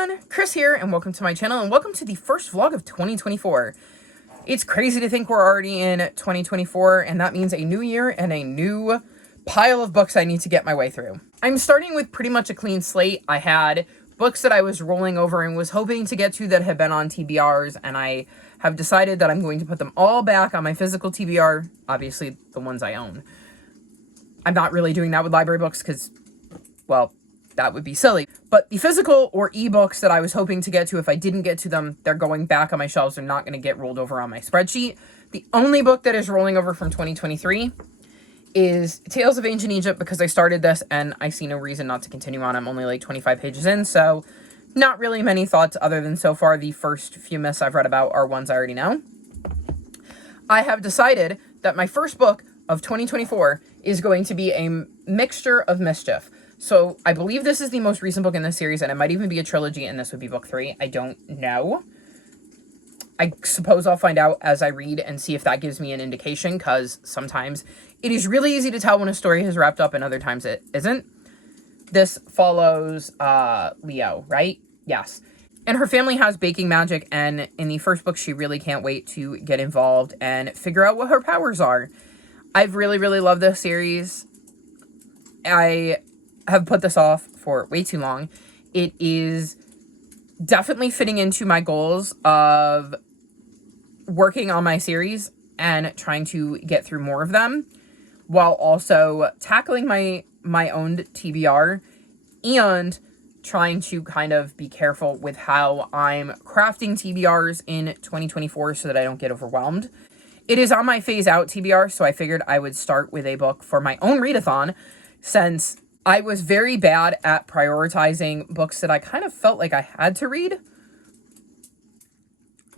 everyone, Chris here, and welcome to my channel, and welcome to the first vlog of 2024. It's crazy to think we're already in 2024, and that means a new year and a new pile of books I need to get my way through. I'm starting with pretty much a clean slate. I had books that I was rolling over and was hoping to get to that had been on TBRs, and I have decided that I'm going to put them all back on my physical TBR, obviously the ones I own. I'm not really doing that with library books because, well, that would be silly. But the physical or ebooks that I was hoping to get to, if I didn't get to them, they're going back on my shelves. They're not going to get rolled over on my spreadsheet. The only book that is rolling over from 2023 is Tales of Ancient Egypt, because I started this and I see no reason not to continue on. I'm only like 25 pages in, so not really many thoughts other than so far the first few myths I've read about are ones I already know. I have decided that my first book of 2024 is going to be a mixture of mischief. So I believe this is the most recent book in this series, and it might even be a trilogy, and this would be book 3. I don't know. I suppose I'll find out as I read and see if that gives me an indication, because sometimes it is really easy to tell when a story has wrapped up and other times it isn't. This follows Leo, right? Yes. And her family has baking magic, and in the first book, she really can't wait to get involved and figure out what her powers are. I've really, really loved this series. I have put this off for way too long. It is definitely fitting into my goals of working on my series and trying to get through more of them, while also tackling my own TBR and trying to kind of be careful with how I'm crafting TBRs in 2024 so that I don't get overwhelmed. It is on my phase out TBR, so I figured I would start with a book for my own readathon, since I was very bad at prioritizing books that I kind of felt like I had to read.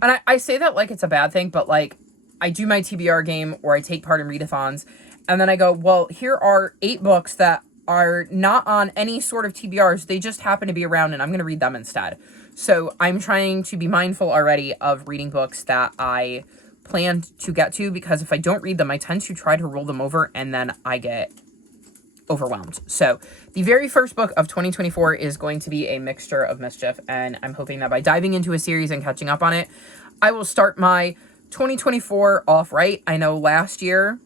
And I say that like it's a bad thing, but like I do my TBR game or I take part in readathons, and then I go, well, here are 8 books that are not on any sort of TBRs. They just happen to be around and I'm going to read them instead. So I'm trying to be mindful already of reading books that I planned to get to, because if I don't read them, I tend to try to roll them over and then I get overwhelmed. So the very first book of 2024 is going to be a mixture of mischief, and I'm hoping that by diving into a series and catching up on it, I will start my 2024 off right. I know last year,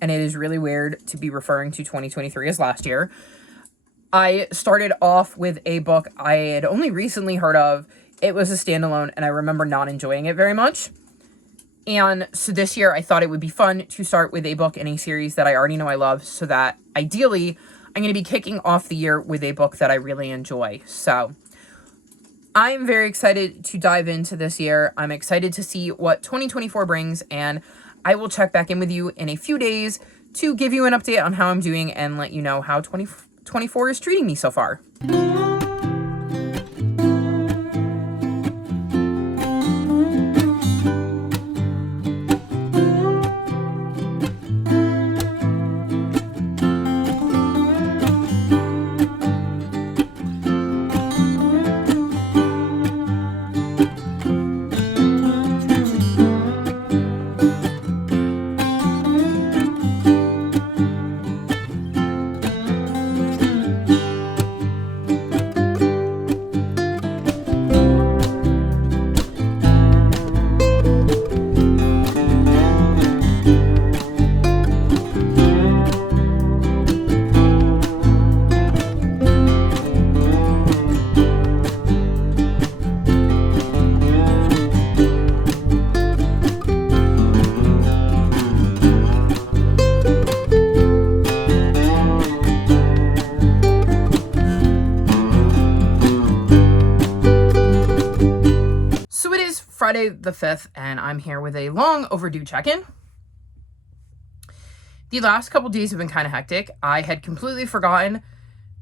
and it is really weird to be referring to 2023 as last year, I started off with a book I had only recently heard of. It was a standalone, and I remember not enjoying it very much. And so this year, I thought it would be fun to start with a book in a series that I already know I love, so that ideally, I'm going to be kicking off the year with a book that I really enjoy. So I'm very excited to dive into this year. I'm excited to see what 2024 brings, and I will check back in with you in a few days to give you an update on how I'm doing and let you know how 2024 is treating me so far. Friday the 5th, and I'm here with a long overdue check-in. The last couple days have been kind of hectic. I had completely forgotten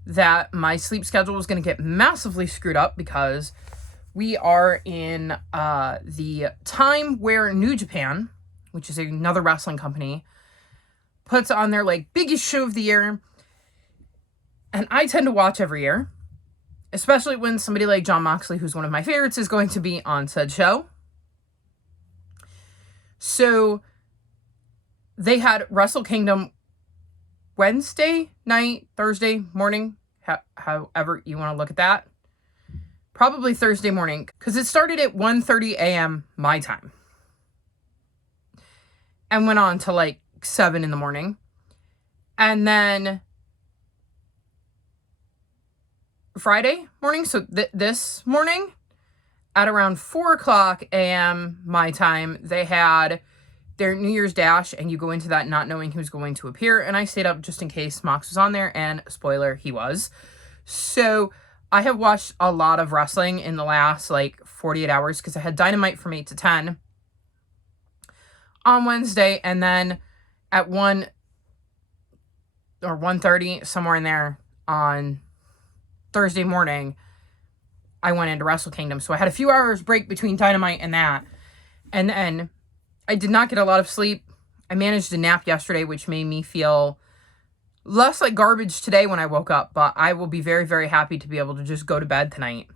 that my sleep schedule was going to get massively screwed up, because we are in the time where New Japan, which is another wrestling company, puts on their like biggest show of the year, and I tend to watch every year, especially when somebody like Jon Moxley, who's one of my favorites, is going to be on said show. So they had Wrestle Kingdom Wednesday night, Thursday morning, however you want to look at that. probably Thursday morning, because it started at 1:30 a.m. my time and went on to like 7 in the morning. And then Friday morning, so this morning at around 4 o'clock a.m. my time, they had their New Year's Dash, and you go into that not knowing who's going to appear. And I stayed up just in case Mox was on there, and spoiler, he was. So I have watched a lot of wrestling in the last like 48 hours because I had Dynamite from 8 to 10 on Wednesday, and then at 1 or 1:30, somewhere in there on Thursday morning, I went into Wrestle Kingdom. So I had a few hours break between Dynamite and that. And then I did not get a lot of sleep. I managed to nap yesterday, which made me feel less like garbage today when I woke up. But I will be very, very happy to be able to just go to bed tonight.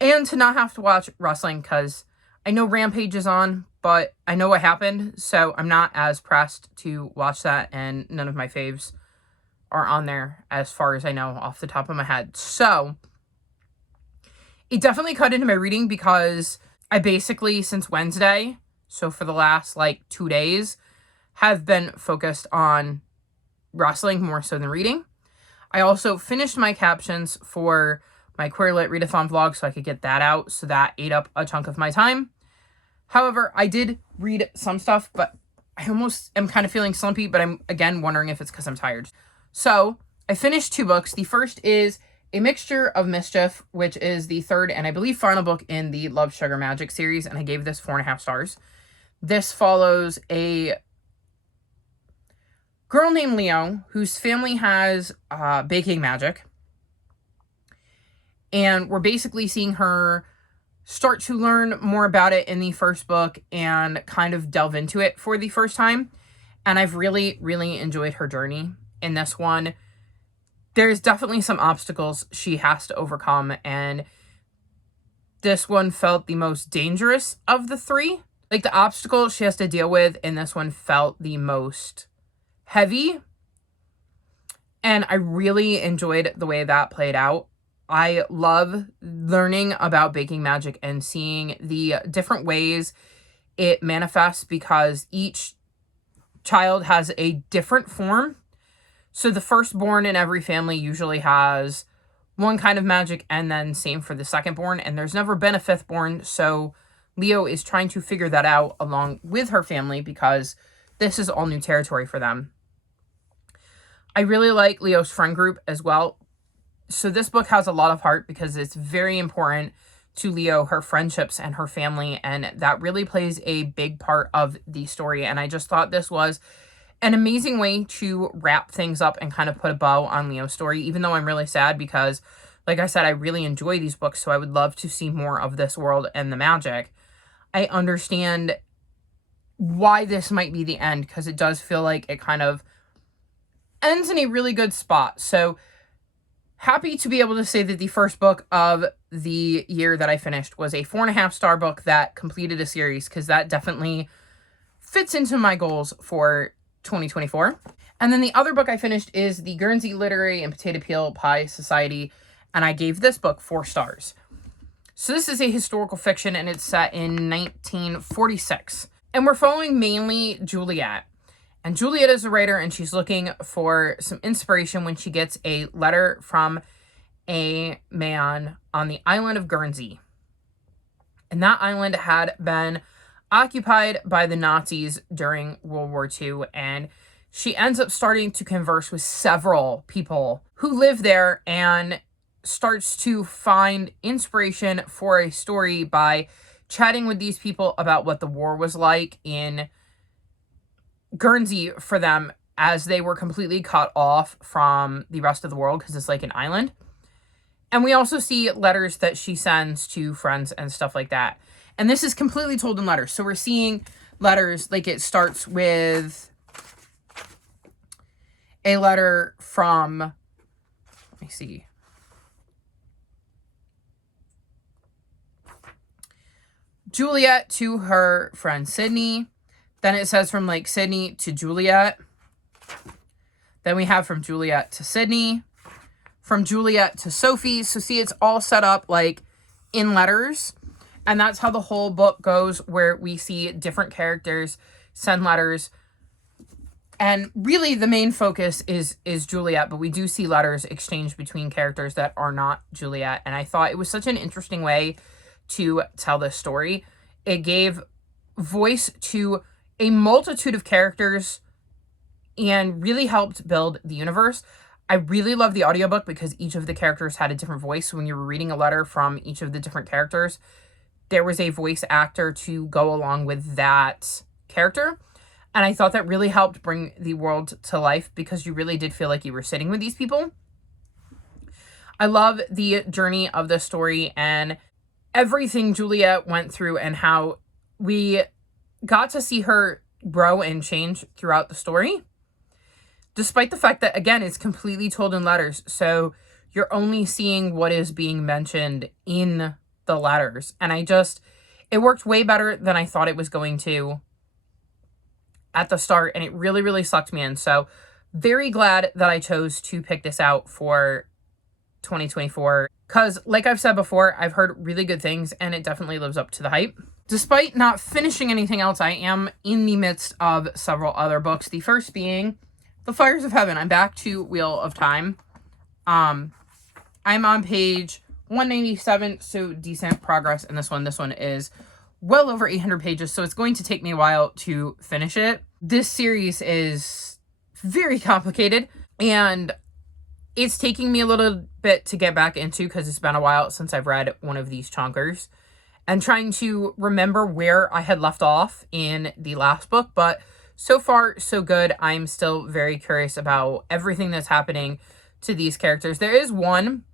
And to not have to watch wrestling, because I know Rampage is on, but I know what happened. So I'm not as pressed to watch that. And none of my faves are on there as far as I know off the top of my head. So it definitely cut into my reading, because I basically, since Wednesday, so for the last like 2 days, have been focused on wrestling more so than reading. I also finished my captions for my Queer Lit Readathon vlog so I could get that out. So that ate up a chunk of my time. However, I did read some stuff, but I almost am kind of feeling slumpy, but I'm again wondering if it's because I'm tired. So I finished 2 books. The first is A Mixture of Mischief, which is the third and I believe final book in the Love, Sugar, Magic series. And I gave this 4.5 stars. This follows a girl named Leo whose family has baking magic. And we're basically seeing her start to learn more about it in the first book and kind of delve into it for the first time. And I've really, really enjoyed her journey in this one. There's definitely some obstacles she has to overcome, and this one felt the most dangerous of the 3. Like, the obstacles she has to deal with in this one felt the most heavy, and I really enjoyed the way that played out. I love learning about baking magic and seeing the different ways it manifests, because each child has a different form. So the firstborn in every family usually has one kind of magic, and then same for the secondborn, and there's never been a fifthborn. So Leo is trying to figure that out along with her family, because this is all new territory for them. I really like Leo's friend group as well. So this book has a lot of heart, because it's very important to Leo, her friendships and her family, and that really plays a big part of the story. And I just thought this was an amazing way to wrap things up and kind of put a bow on Leo's story, even though I'm really sad because, like I said, I really enjoy these books, so I would love to see more of this world and the magic. I understand why this might be the end, because it does feel like it kind of ends in a really good spot. So happy to be able to say that the first book of the year that I finished was a 4.5 star book that completed a series, because that definitely fits into my goals for 2024. And then the other book I finished is the Guernsey Literary and Potato Peel Pie Society, and I gave this book 4 stars. So this is a historical fiction, and it's set in 1946. And we're following mainly Juliet. And Juliet is a writer, and she's looking for some inspiration when she gets a letter from a man on the island of Guernsey. And that island had been occupied by the Nazis during World War II, and she ends up starting to converse with several people who live there and starts to find inspiration for a story by chatting with these people about what the war was like in Guernsey for them, as they were completely cut off from the rest of the world because it's like an island. And we also see letters that she sends to friends and stuff like that. And this is completely told in letters. So we're seeing letters, like it starts with a letter from, let me see. Juliet to her friend Sydney. Then it says from like Sydney to Juliet. Then we have from Juliet to Sydney. From Juliet to Sophie. So see, it's all set up like in letters. And that's how the whole book goes, where we see different characters send letters. And really the main focus is Juliet, but we do see letters exchanged between characters that are not Juliet. And I thought it was such an interesting way to tell this story. It gave voice to a multitude of characters and really helped build the universe. I really love the audiobook because each of the characters had a different voice. So when you were reading a letter from each of the different characters, there was a voice actor to go along with that character. And I thought that really helped bring the world to life because you really did feel like you were sitting with these people. I love the journey of the story and everything Juliet went through and how we got to see her grow and change throughout the story. Despite the fact that, again, it's completely told in letters. So you're only seeing what is being mentioned in the letters. And it worked way better than I thought it was going to at the start. And it really, really sucked me in. So very glad that I chose to pick this out for 2024. Because like I've said before, I've heard really good things and it definitely lives up to the hype. Despite not finishing anything else, I am in the midst of several other books. The first being The Fires of Heaven. I'm back to Wheel of Time. I'm on page 197, so decent progress in this one. This one is well over 800 pages, so it's going to take me a while to finish it. This series is very complicated, and it's taking me a little bit to get back into because it's been a while since I've read one of these chonkers, and trying to remember where I had left off in the last book, but so far, so good. I'm still very curious about everything that's happening to these characters. There is one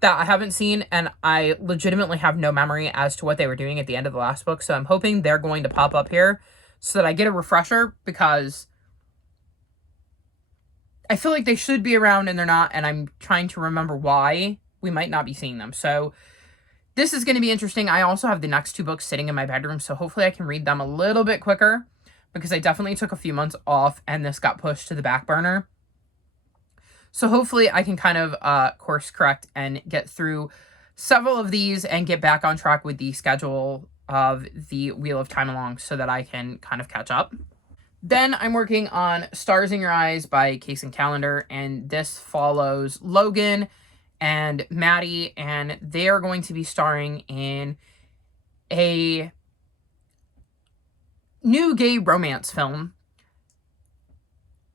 that I haven't seen, and I legitimately have no memory as to what they were doing at the end of the last book, so I'm hoping they're going to pop up here so that I get a refresher, because I feel like they should be around and they're not, and I'm trying to remember why we might not be seeing them. So this is going to be interesting. I also have the next two books sitting in my bedroom, so hopefully I can read them a little bit quicker, because I definitely took a few months off and this got pushed to the back burner. So hopefully I can kind of course correct and get through several of these and get back on track with the schedule of the Wheel of Time along so that I can kind of catch up. Then I'm working on Stars in Your Eyes by Kacen Callender, and this follows Logan and Maddie, and they are going to be starring in a new gay romance film.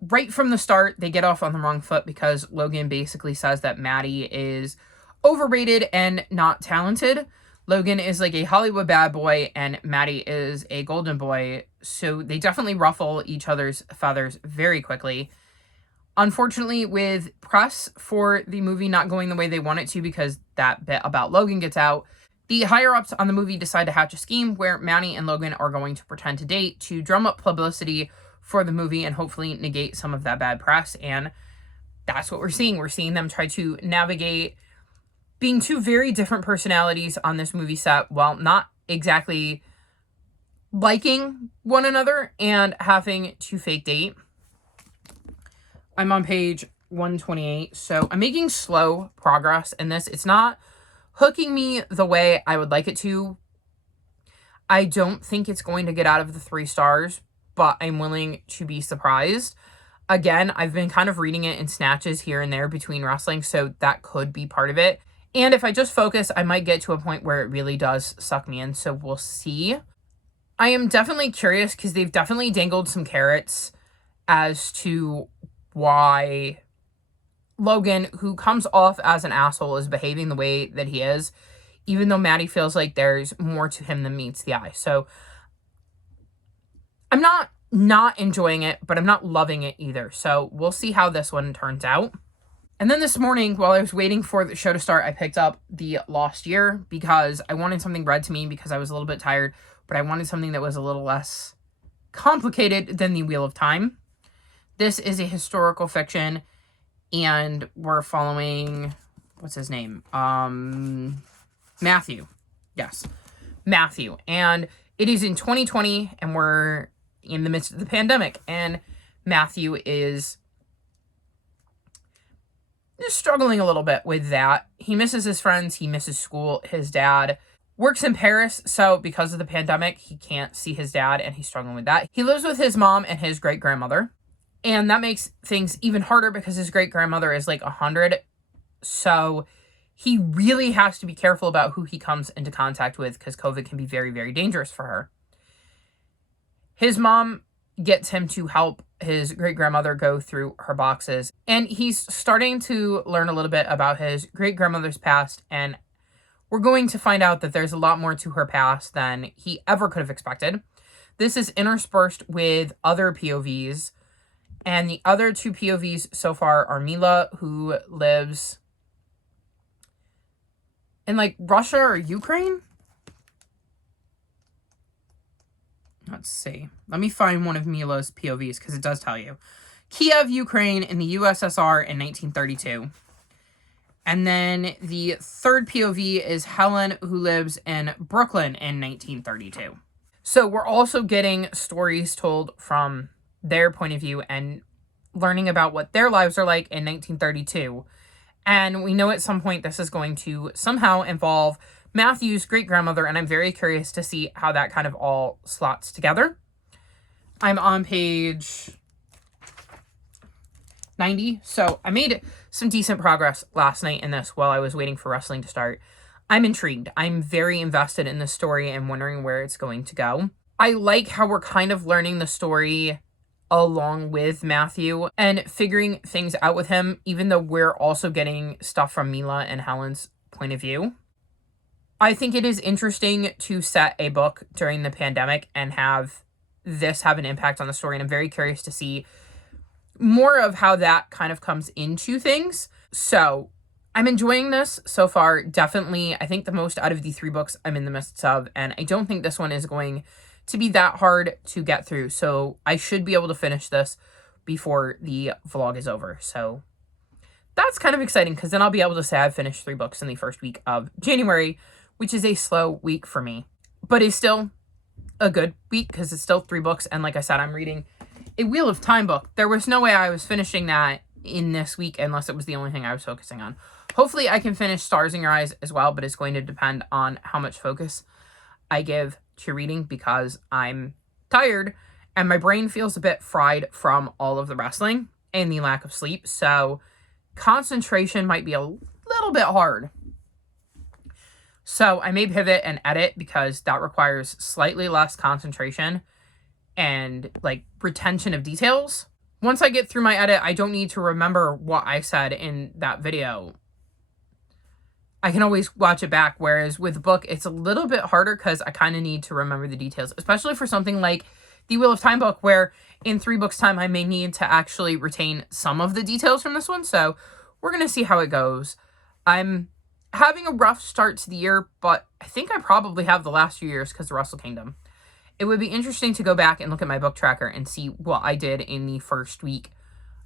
Right from the start, they get off on the wrong foot because Logan basically says that Maddie is overrated and not talented. Logan is like a Hollywood bad boy and Maddie is a golden boy. So they definitely ruffle each other's feathers very quickly. Unfortunately, with press for the movie not going the way they want it to because that bit about Logan gets out, the higher-ups on the movie decide to hatch a scheme where Maddie and Logan are going to pretend to date to drum up publicity for the movie and hopefully negate some of that bad press. And that's what we're seeing. We're seeing them try to navigate being two very different personalities on this movie set while not exactly liking one another and having to fake date. I'm on page 128, so I'm making slow progress in this. It's not hooking me the way I would like it to. I don't think it's going to get out of the 3 stars, but I'm willing to be surprised. Again, I've been kind of reading it in snatches here and there between wrestling, so that could be part of it. And if I just focus, I might get to a point where it really does suck me in, so we'll see. I am definitely curious because they've definitely dangled some carrots as to why Logan, who comes off as an asshole, is behaving the way that he is, even though Maddie feels like there's more to him than meets the eye. So I'm not enjoying it, but I'm not loving it either. So we'll see how this one turns out. And then this morning, while I was waiting for the show to start, I picked up The Lost Year because I wanted something read to me because I was a little bit tired, but I wanted something that was a little less complicated than The Wheel of Time. This is a historical fiction, and we're following, what's his name? Matthew. Yes, Matthew. And it is in 2020, and we're in the midst of the pandemic, and Matthew is is struggling a little bit with that. He misses his friends. He misses school. His dad works in Paris, so because of the pandemic, he can't see his dad, and he's struggling with that. He lives with his mom and his great-grandmother, and that makes things even harder because his great-grandmother is like 100, so he really has to be careful about who he comes into contact with because COVID can be very, very dangerous for her. His mom gets him to help his great-grandmother go through her boxes, and he's starting to learn a little bit about his great-grandmother's past, and we're going to find out that there's a lot more to her past than he ever could have expected. This is interspersed with other POVs, and the other two POVs so far are Mila, who lives in like Russia or Ukraine. Let's see. Let me find one of Mila's POVs because it does tell you. Kiev, Ukraine in the USSR in 1932. And then the third POV is Helen, who lives in Brooklyn in 1932. So we're also getting stories told from their point of view and learning about what their lives are like in 1932. And we know at some point this is going to somehow involve Matthew's great-grandmother, and I'm very curious to see how that kind of all slots together. I'm on page 90, so I made some decent progress last night in this while I was waiting for wrestling to start. I'm intrigued. I'm very invested in the story and wondering where it's going to go. I like how we're kind of learning the story along with Matthew and figuring things out with him, even though we're also getting stuff from Mila and Helen's point of view. I think it is interesting to set a book during the pandemic and have this have an impact on the story, and I'm very curious to see more of how that kind of comes into things. So I'm enjoying this so far. Definitely, I think the most out of the 3 books I'm in the midst of, and I don't think this one is going to be that hard to get through. So I should be able to finish this before the vlog is over. So that's kind of exciting because then I'll be able to say I've finished 3 books in the first week of January, which is a slow week for me, but is still a good week because it's still 3 books. And like I said, I'm reading a Wheel of Time book. There was no way I was finishing that in this week unless it was the only thing I was focusing on. Hopefully I can finish Stars in Your Eyes as well, but it's going to depend on how much focus I give to reading because I'm tired and my brain feels a bit fried from all of the wrestling and the lack of sleep. So concentration might be a little bit hard. So I may pivot and edit because that requires slightly less concentration and like retention of details. Once I get through my edit, I don't need to remember what I said in that video. I can always watch it back, whereas with the book, it's a little bit harder because I kind of need to remember the details, especially for something like the Wheel of Time book, where in 3 books' time, I may need to actually retain some of the details from this one. So we're going to see how it goes. I'm having a rough start to the year, but I think I probably have the last few years because of Wrestle Kingdom. It would be interesting to go back and look at my book tracker and see what I did in the first week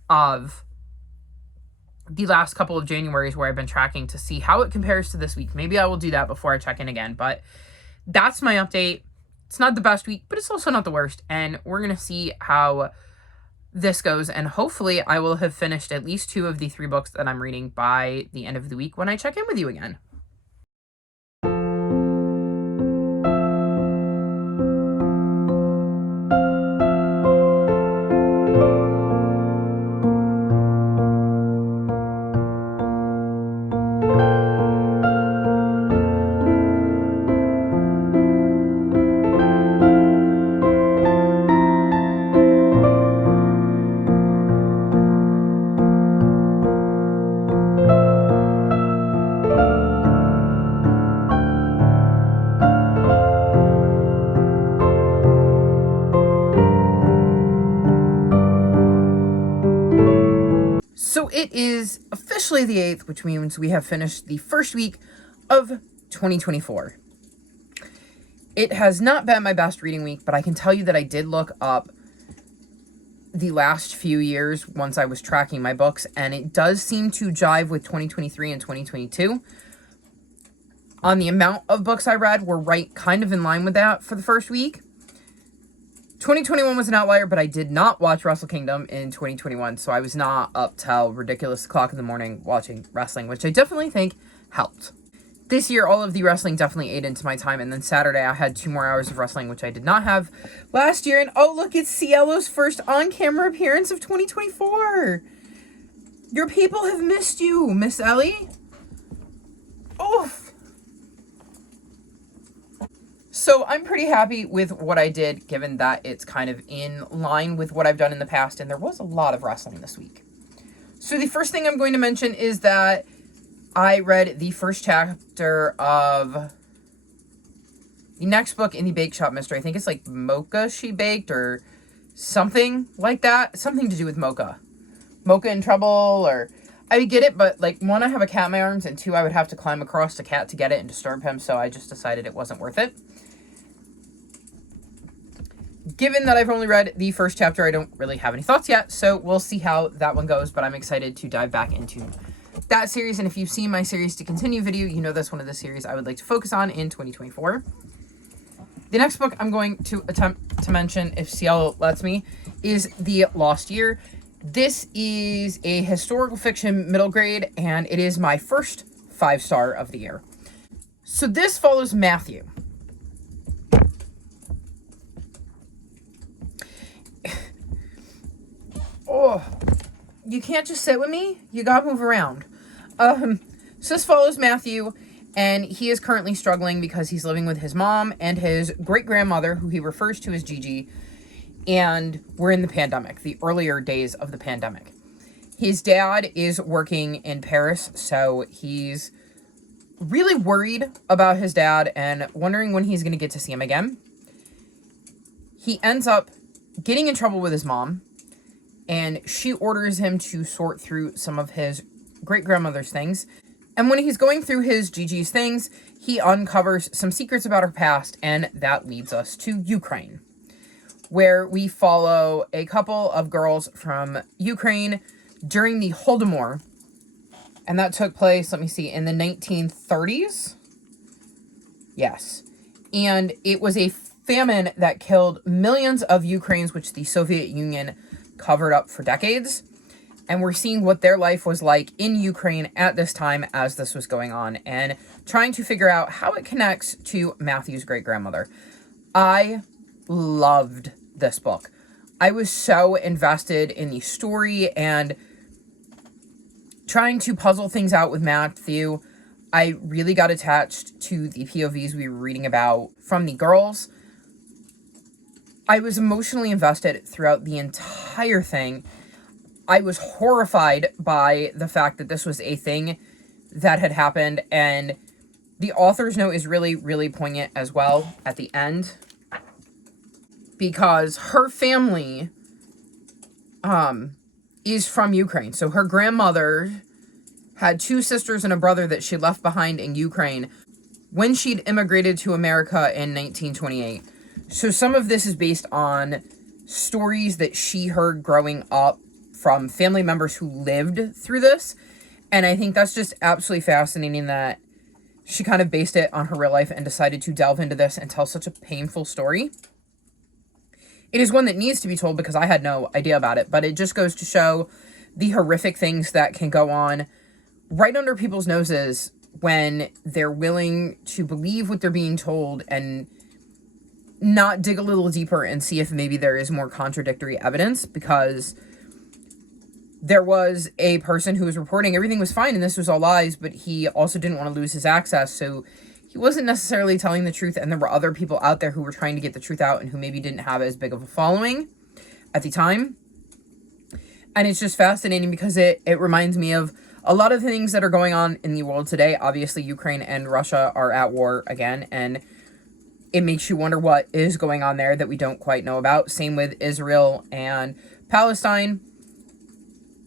of the last couple of Januaries where I've been tracking to see how it compares to this week. Maybe I will do that before I check in again, but that's my update. It's not the best week, but it's also not the worst, and we're going to see how this goes, and hopefully I will have finished at least 2 of the 3 books that I'm reading by the end of the week when I check in with you again. So it is officially the 8th, which means we have finished the first week of 2024. It has not been my best reading week, but I can tell you that I did look up the last few years once I was tracking my books, and it does seem to jive with 2023 and 2022. On the amount of books I read, we're right kind of in line with that for the first week. 2021 was an outlier, but I did not watch Wrestle Kingdom in 2021, so I was not up till ridiculous o'clock in the morning watching wrestling, which I definitely think helped. This year, all of the wrestling definitely ate into my time, and then Saturday I had 2 more hours of wrestling, which I did not have last year. And oh, look, it's Cielo's first on-camera appearance of 2024. Your people have missed you, Miss Ellie. Oof. So I'm pretty happy with what I did, given that it's kind of in line with what I've done in the past, and there was a lot of wrestling this week. So the first thing I'm going to mention is that I read the first chapter of the next book in the Bake Shop Mystery. I think it's like Mocha She Baked or something like that. Something to do with Mocha. Mocha in Trouble, or... I get it, but, like, 1, I have a cat in my arms, and 2, I would have to climb across the cat to get it and disturb him, so I just decided it wasn't worth it. Given that I've only read the first chapter, I don't really have any thoughts yet, so we'll see how that one goes, but I'm excited to dive back into that series, and if you've seen my series to continue video, you know that's one of the series I would like to focus on in 2024. The next book I'm going to attempt to mention, if Cielo lets me, is The Lost Year. This is a historical fiction middle grade, and it is my first 5-star of the year. So this follows Matthew. Oh, you can't just sit with me. You gotta move around. So this follows Matthew, and he is currently struggling because he's living with his mom and his great-grandmother, who he refers to as Gigi, and we're in the pandemic, the earlier days of the pandemic. His dad is working in Paris, so he's really worried about his dad and wondering when he's going to get to see him again. He ends up getting in trouble with his mom, and she orders him to sort through some of his great-grandmother's things. And when he's going through his Gigi's things, he uncovers some secrets about her past, and that leads us to Ukraine, where we follow a couple of girls from Ukraine during the Holodomor. And that took place, let me see, in the 1930s? Yes. And it was a famine that killed millions of Ukrainians, which the Soviet Union covered up for decades. And we're seeing what their life was like in Ukraine at this time as this was going on, and trying to figure out how it connects to Matthew's great-grandmother. I loved this book. I was so invested in the story and trying to puzzle things out with Matthew. I really got attached to the POVs we were reading about from the girls. I was emotionally invested throughout the entire thing. I was horrified by the fact that this was a thing that had happened, and the author's note is really, really poignant as well at the end, because her family is from Ukraine. So her grandmother had 2 sisters and a brother that she left behind in Ukraine when she'd immigrated to America in 1928. So some of this is based on stories that she heard growing up from family members who lived through this. And I think that's just absolutely fascinating that she kind of based it on her real life and decided to delve into this and tell such a painful story. It is one that needs to be told because I had no idea about it, but it just goes to show the horrific things that can go on right under people's noses when they're willing to believe what they're being told and not dig a little deeper and see if maybe there is more contradictory evidence, because there was a person who was reporting everything was fine and this was all lies, but he also didn't want to lose his access, so he wasn't necessarily telling the truth, and there were other people out there who were trying to get the truth out and who maybe didn't have as big of a following at the time. And it's just fascinating because it reminds me of a lot of things that are going on in the world today. Obviously, Ukraine and Russia are at war again, and it makes you wonder what is going on there that we don't quite know about. Same with Israel and Palestine.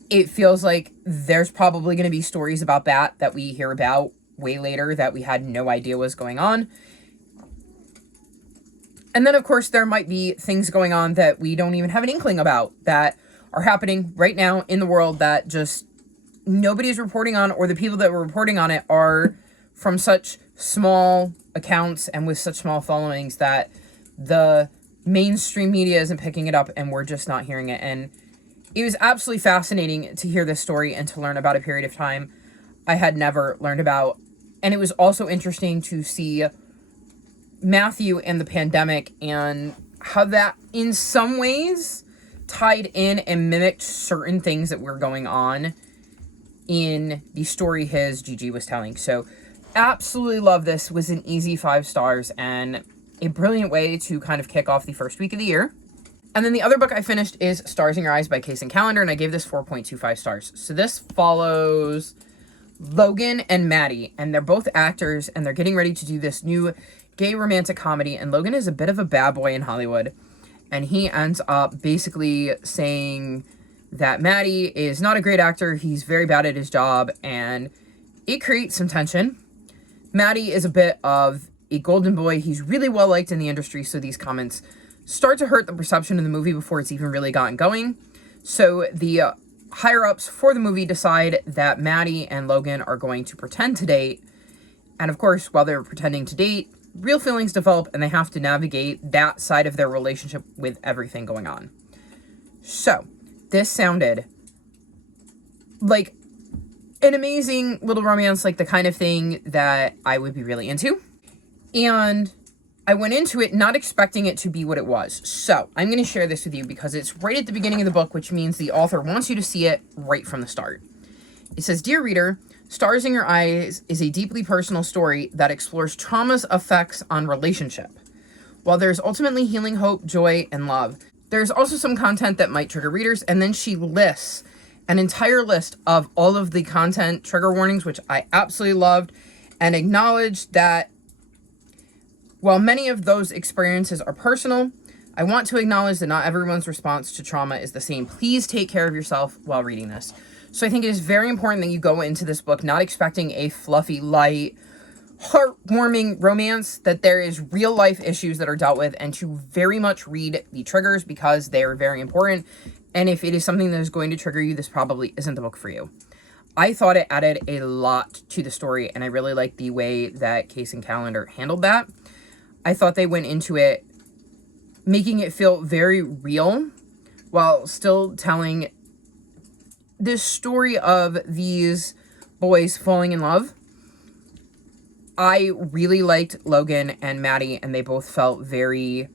It feels like there's probably going to be stories about that we hear about way later that we had no idea was going on. And then, of course, there might be things going on that we don't even have an inkling about that are happening right now in the world that just nobody's reporting on, or the people that were reporting on it are from such small accounts and with such small followings that the mainstream media isn't picking it up and we're just not hearing it. And it was absolutely fascinating to hear this story and to learn about a period of time I had never learned about. And it was also interesting to see Matthew and the pandemic and how that in some ways tied in and mimicked certain things that were going on in the story his Gigi was telling. So absolutely love this. It was an easy 5 stars and a brilliant way to kind of kick off the first week of the year. And then the other book I finished is Stars in Your Eyes by Kacen Callender, and I gave this 4.25 stars. So this follows Logan and Maddie, and they're both actors, and they're getting ready to do this new gay romantic comedy, and Logan is a bit of a bad boy in Hollywood, and he ends up basically saying that Maddie is not a great actor, he's very bad at his job, and it creates some tension. Maddie is a bit of a golden boy, he's really well liked in the industry, so these comments start to hurt the perception of the movie before it's even really gotten going. So the higher-ups for the movie decide that Maddie and Logan are going to pretend to date, and of course, while they're pretending to date, real feelings develop, and they have to navigate that side of their relationship with everything going on. So, this sounded like an amazing little romance, like the kind of thing that I would be really into. And I went into it not expecting it to be what it was. So, I'm going to share this with you because it's right at the beginning of the book, which means the author wants you to see it right from the start. It says, "Dear reader, Stars in Your Eyes is a deeply personal story that explores trauma's effects on relationship. While there's ultimately healing, hope, joy, and love, there's also some content that might trigger readers." And then she lists an entire list of all of the content trigger warnings, which I absolutely loved, and acknowledged that while many of those experiences are personal, I want to acknowledge that not everyone's response to trauma is the same. Please take care of yourself while reading this. So I think it is very important that you go into this book not expecting a fluffy, light, heartwarming romance, that there is real life issues that are dealt with, and to very much read the triggers because they are very important. And if it is something that is going to trigger you, this probably isn't the book for you. I thought it added a lot to the story, and I really liked the way that Kacen Callender handled that. I thought they went into it making it feel very real while still telling this story of these boys falling in love. I really liked Logan and Maddie, and they both felt very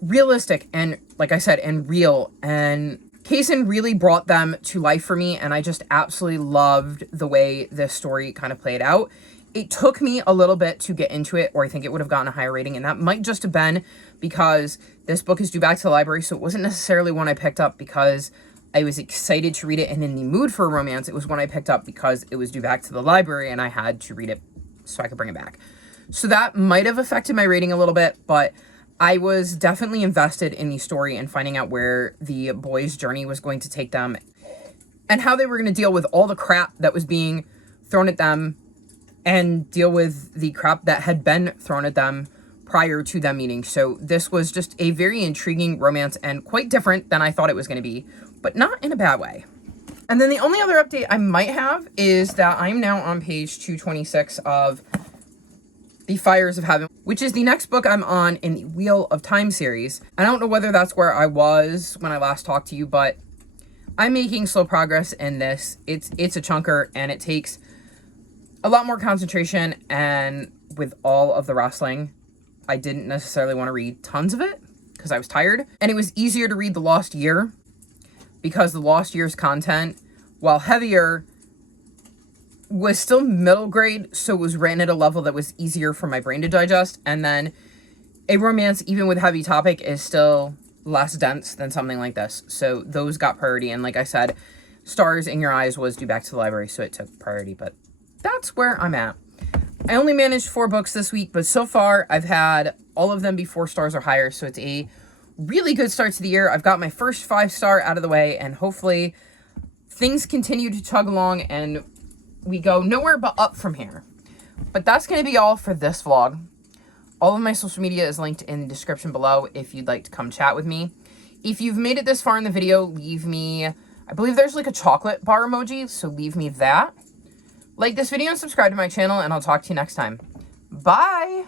realistic and, like I said, and real. And Kacen really brought them to life for me, and I just absolutely loved the way this story kind of played out. It took me a little bit to get into it, or I think it would have gotten a higher rating, and that might just have been because this book is due back to the library, so it wasn't necessarily one I picked up because I was excited to read it and in the mood for a romance. It was one I picked up because it was due back to the library and I had to read it so I could bring it back. So that might have affected my rating a little bit, but I was definitely invested in the story and finding out where the boys' journey was going to take them and how they were going to deal with all the crap that was being thrown at them and deal with the crap that had been thrown at them prior to them meeting. So this was just a very intriguing romance and quite different than I thought it was going to be, but not in a bad way. And then the only other update I might have is that I'm now on page 226 of The Fires of Heaven, which is the next book I'm on in the Wheel of Time series. I don't know whether that's where I was when I last talked to you, but I'm making slow progress in this. It's a chunker, and it takes a lot more concentration, and with all of the wrestling, I didn't necessarily want to read tons of it because I was tired. And it was easier to read The Lost Year because The Lost Year's content, while heavier, was still middle grade, so it was written at a level that was easier for my brain to digest. And then a romance, even with heavy topic, is still less dense than something like this. So those got priority. And like I said, Stars in Your Eyes was due back to the library, so it took priority. But that's where I'm at. I only managed 4 books this week, but so far I've had all of them be 4 stars or higher. So it's a really good start to the year. I've got my first 5-star out of the way, and hopefully things continue to chug along and we go nowhere but up from here. But that's going to be all for this vlog. All of my social media is linked in the description below if you'd like to come chat with me. If you've made it this far in the video, leave me, I believe there's like a chocolate bar emoji, so leave me that. Like this video and subscribe to my channel, and I'll talk to you next time. Bye!